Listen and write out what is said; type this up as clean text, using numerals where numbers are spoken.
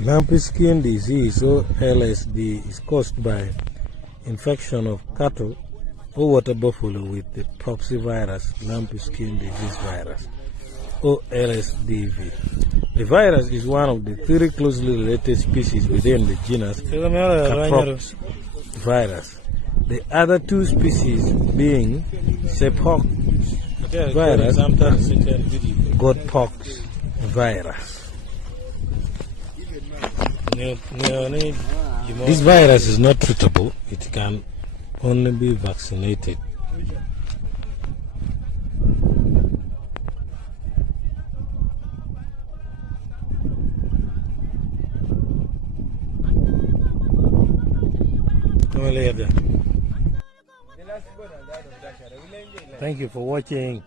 Lumpy skin disease, or LSD, is caused by infection of cattle or water buffalo with the poxy virus, lumpy skin disease virus, or LSDV. The virus is one of the 3 closely related species within the genus Caprox virus. The other 2 species being Shephawk virus and Godpox virus. This virus is not treatable. It can only be vaccinated. Thank you for watching.